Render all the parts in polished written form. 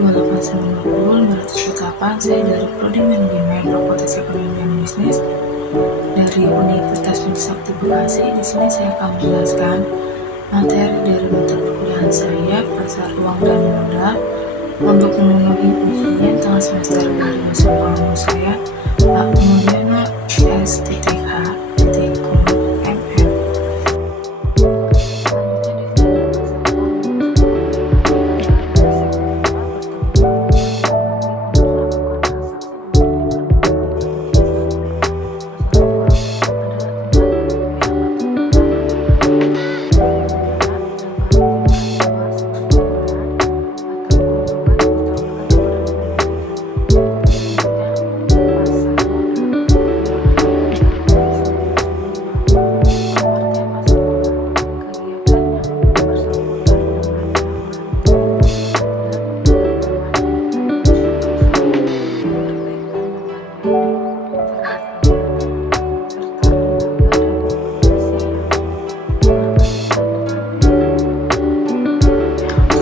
2890 saya dari Prodi Manajemen Fakultas Ekonomi dan Bisnis dari Universitas Trisakti Bekasi. Di sini saya akan menjelaskan materi dari mata perkuliahan saya, pasar uang dan modal, untuk memenuhi ujian tengah semester dari dosen pengamu saya, Pak Mulyono STTH MM.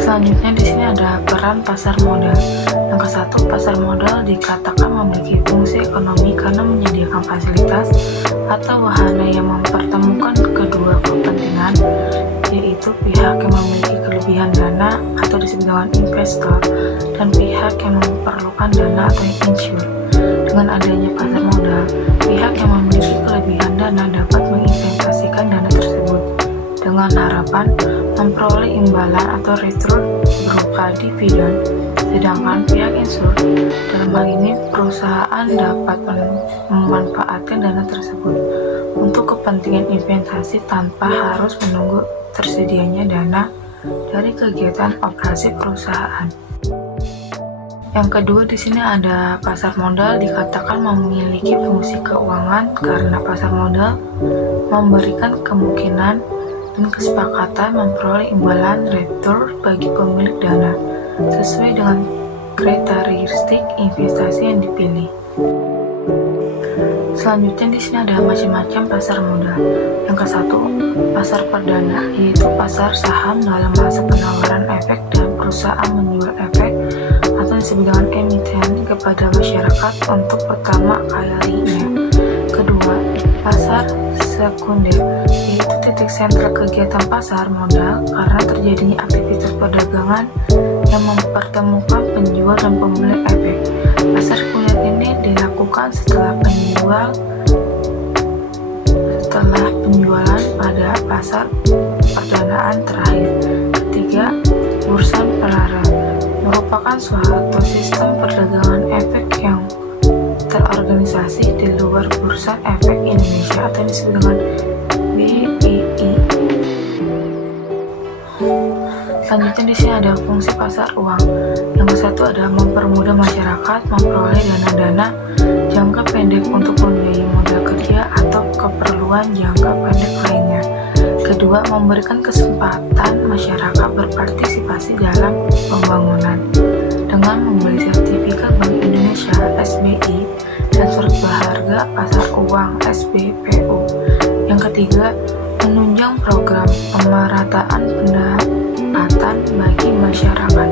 Selanjutnya di sini ada peran pasar modal. Yang ke satu, pasar modal dikatakan memiliki fungsi ekonomi karena menyediakan fasilitas atau wahana yang mempertemukan kedua kepentingan, yaitu pihak yang memiliki kelebihan dana atau disebut dengan investor dan pihak yang memerlukan dana atau yang insure. Dengan adanya pasar modal, pihak yang memiliki kelebihan dana dapat menginvestasikan dana tersebut dengan harapan memperoleh imbalan atau return berupa dividen, sedangkan pihak insur, dalam hal ini perusahaan, dapat memanfaatkan dana tersebut untuk kepentingan investasi tanpa harus menunggu tersedianya dana dari kegiatan operasi perusahaan. Yang kedua, di sini ada pasar modal dikatakan memiliki fungsi keuangan karena pasar modal memberikan kemungkinan dan kesepakatan memperoleh imbalan return bagi pemilik dana sesuai dengan karakteristik investasi yang dipilih. Selanjutnya di sini ada macam-macam pasar modal. Yang ke satu, pasar perdana, yaitu pasar saham dalam masa penawaran efek dan perusahaan menjual efek atau disebut dengan emiten kepada masyarakat untuk pertama kalinya. Kedua, pasar sekunder, yaitu titik sentral kegiatan pasar modal karena terjadinya aktivitas perdagangan yang mempertemukan penjual dan pembeli efek. Pasar sekunder ini dilakukan setelah penjualan pada pasar perdanaan terakhir. Ketiga, bursa paralel merupakan suatu sistem perdagangan efek yang terorganisasi di luar Bursa Efek Indonesia atau disebut dengan BEI. Selanjutnya di sini ada fungsi pasar uang. Yang ke satu ada mempermudah masyarakat memperoleh dana-dana jangka pendek untuk membiayai modal kerja atau keperluan jangka pendek lainnya. Kedua, memberikan kesempatan masyarakat berpartisipasi dalam pembangunan dengan membeli sertifikat Bank Indonesia (SBI) dan surat berharga pasar uang (SBPU). Yang ketiga, menunjang program pemerataan pendapatan bagi masyarakat.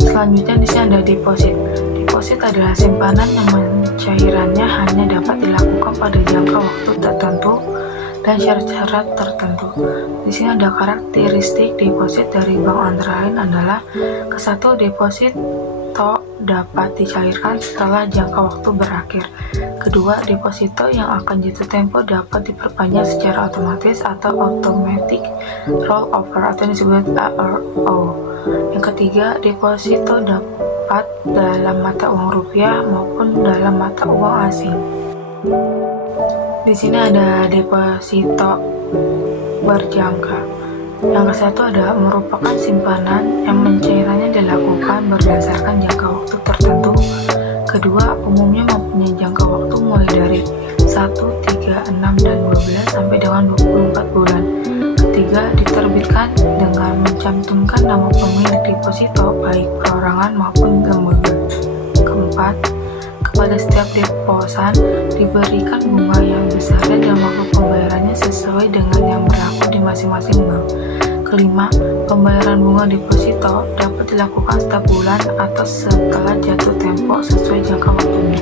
Selanjutnya di sini ada deposit. Deposit adalah simpanan yang cairannya hanya dapat dilakukan pada jangka waktu tertentu dan syarat-syarat tertentu. Di sini ada karakteristik deposit dari bank antara lain adalah ke satu, deposito dapat dicairkan setelah jangka waktu berakhir. Kedua, deposito yang akan jatuh tempo dapat diperpanjang secara otomatis atau automatic rollover atau disebut ARO. Yang ketiga, deposito dapat dalam mata uang rupiah maupun dalam mata uang asing. Di sini ada deposito berjangka. Yang ke satu ada merupakan simpanan yang pencairannya dilakukan berdasarkan jangka waktu tertentu. Kedua, umumnya mempunyai jangka waktu mulai dari 1, 3, 6, dan 12 sampai dengan 24 bulan. Ketiga, diterbitkan dengan mencantumkan nama pemilik deposito baik perorangan maupun lembaga. Keempat, kepada setiap deposan diberikan bunga yang besarnya dan waktu pembayarannya sesuai dengan yang berlaku di masing-masing bank. Kelima, pembayaran bunga deposito dapat dilakukan setiap bulan atau setelah jatuh tempo sesuai jangka waktunya.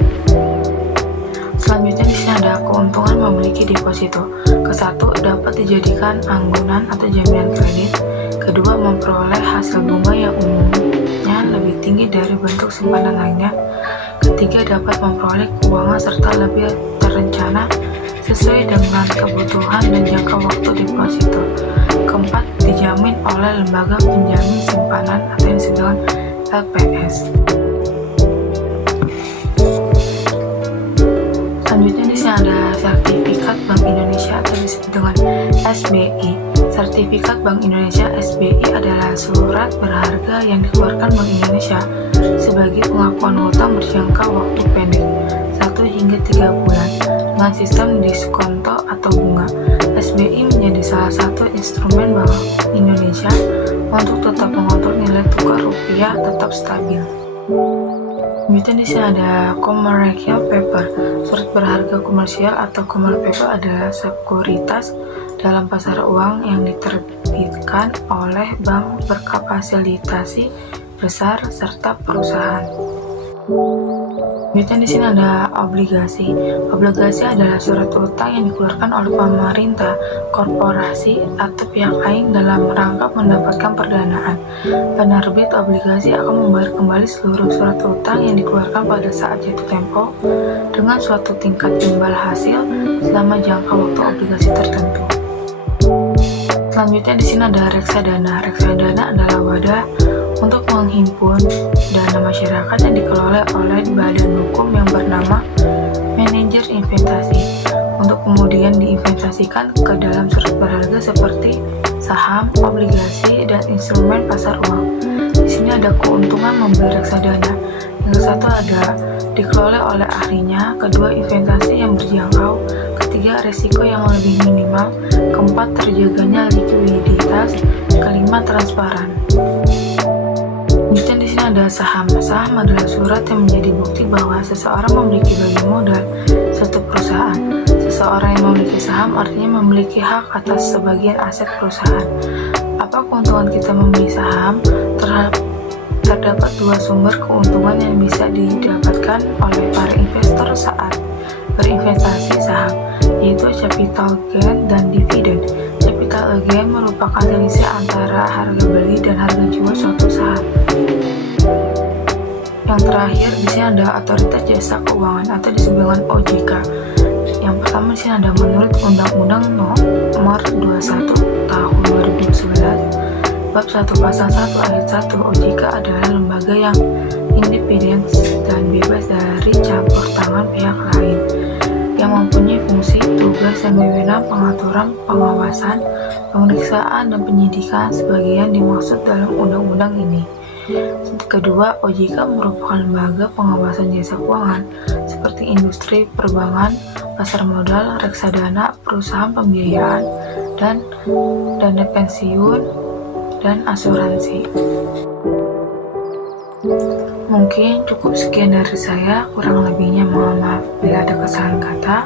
Selanjutnya di sini ada keuntungan memiliki deposito. Kesatu, dapat dijadikan anggunan atau jaminan kredit. Kedua, memperoleh hasil bunga yang umumnya lebih tinggi dari bentuk simpanan lainnya. Ketiga, dapat memperoleh keuangan serta lebih terencana sesuai dengan kebutuhan dan jangka waktu deposito. Keempat, dijamin oleh lembaga penjamin simpanan atau yang disebut dengan LPS. Selanjutnya di sini ada sertifikat Bank Indonesia atau disebut dengan SBI. Sertifikat Bank Indonesia SBI adalah surat berharga yang dikeluarkan Bank Indonesia sebagai pengakuan hutang berjangka waktu pendek 1 hingga 3 bulan dengan sistem diskonto atau bunga. SBI menjadi salah satu instrumen Bank Indonesia untuk tetap mengontrol nilai tukar rupiah tetap stabil. Kemudian di sini ada commercial paper. Surat berharga komersial atau commercial paper adalah sekuritas dalam pasar uang yang diterbitkan oleh bank berkapitalisasi besar serta perusahaan. Kemudian di sini ada obligasi. Obligasi adalah surat utang yang dikeluarkan oleh pemerintah, korporasi, atau pihak lain dalam rangka mendapatkan pendanaan. Penerbit obligasi akan membayar kembali seluruh surat utang yang dikeluarkan pada saat jatuh tempo dengan suatu tingkat imbal hasil selama jangka waktu obligasi tertentu. Selanjutnya di sini ada reksadana. Reksadana adalah wadah untuk menghimpun dana masyarakat yang dikelola oleh badan hukum yang bernama manajer investasi untuk kemudian diinvestasikan ke dalam surat berharga seperti saham, obligasi, dan instrumen pasar uang. Di sini ada keuntungan membeli reksadana. Yang satu ada dikelola oleh ahlinya, kedua investasi yang berjangkau, ketiga resiko yang lebih minimal, keempat terjaganya likuiditas, kelima transparan. Kemudian di sini ada saham. Saham adalah surat yang menjadi bukti bahwa seseorang memiliki bagian modal suatu perusahaan. Seseorang yang memiliki saham artinya memiliki hak atas sebagian aset perusahaan. Apa keuntungan kita membeli saham? Terdapat dua sumber keuntungan yang bisa didapatkan oleh para investor saat berinvestasi saham, yaitu capital gain dan dividen. Capital gain merupakan selisih antara harga beli dan harga jual suatu saham. Yang terakhir di sini ada otoritas jasa keuangan atau disebut dengan OJK. Yang pertama di sini ada menurut Undang-Undang Nomor 21 Tahun 2011 Bab 1 Pasal 1 Ayat 1, OJK adalah lembaga yang independen dan bebas dari campur tangan pihak lain, yang mempunyai fungsi, tugas, dan wewenang pengaturan, pengawasan, pemeriksaan, dan penyidikan sebagian dimaksud dalam undang-undang ini. Kedua, OJK merupakan lembaga pengawasan jasa keuangan seperti industri perbankan, pasar modal, reksadana, perusahaan pembiayaan, dan dana pensiun dan asuransi. Mungkin cukup sekian dari saya, kurang lebihnya mohon maaf bila ada kesalahan kata.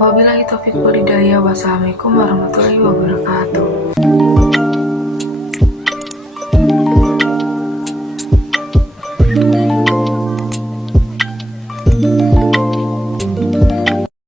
Wabillahi taufiq wal hidayah. Wassalamualaikum warahmatullahi wabarakatuh.